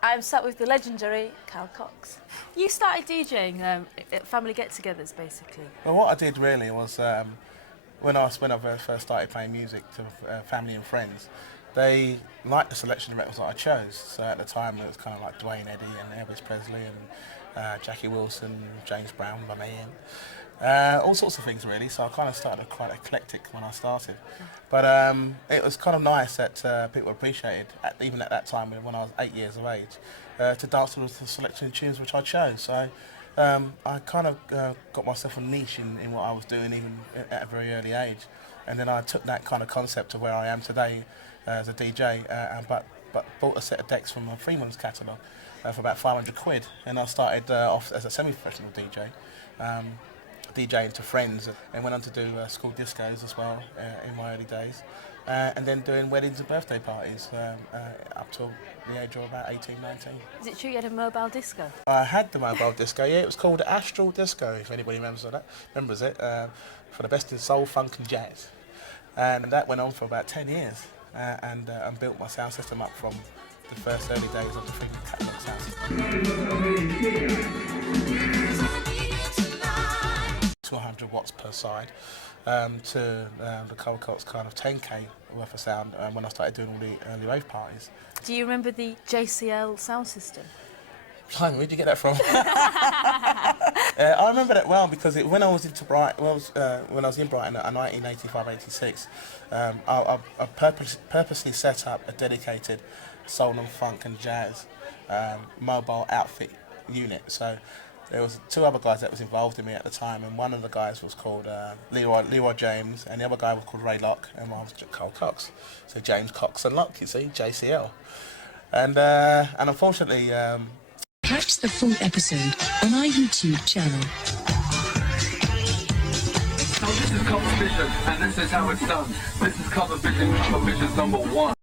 I'm sat with the legendary Carl Cox. You started DJing at family get-togethers, basically. Well, what I did really was when I first started playing music to family and friends, they liked the selection of records that I chose. So at the time it was kind of like Dwayne Eddy and Elvis Presley and Jackie Wilson, James Brown, my man. All sorts of things really, so I kind of started quite eclectic when I started. But it was kind of nice that people appreciated, even at that time when I was 8 years of age, to dance to the selection of tunes which I chose. So I kind of got myself a niche in what I was doing even at a very early age. And then I took that kind of concept to where I am today as a DJ, but bought a set of decks from Freemans Catalogue for about 500 quid. And I started off as a semi-professional DJ. DJing to friends and went on to do school discos as well in my early days, and then doing weddings and birthday parties up till the age of about 18, 19. Is it true you had a mobile disco? I had the mobile disco, yeah, it was called Astral Disco, if anybody remembers it, for the best in soul, funk and jazz. And that went on for about 10 years and built my sound system up from the first early days of the Freemans Catalogue sound system. 200 watts per side to the Carl Cox kind of 10k worth of sound when I started doing all the early rave parties. Do you remember the JCL sound system? Where'd you get that from? I remember that well because when I was in Brighton in 1985-86, I purposely set up a dedicated soul and funk and jazz mobile outfit unit. So there was two other guys that was involved in me at the time, and one of the guys was called Leroy James, and the other guy was called Ray Locke, and I was Carl Cox. So James Cox and Locke, you see, JCL. And unfortunately... Catch the full episode on our YouTube channel. So this is Clubavision, and this is how it's done. This is Clubavision, Clubavision #1.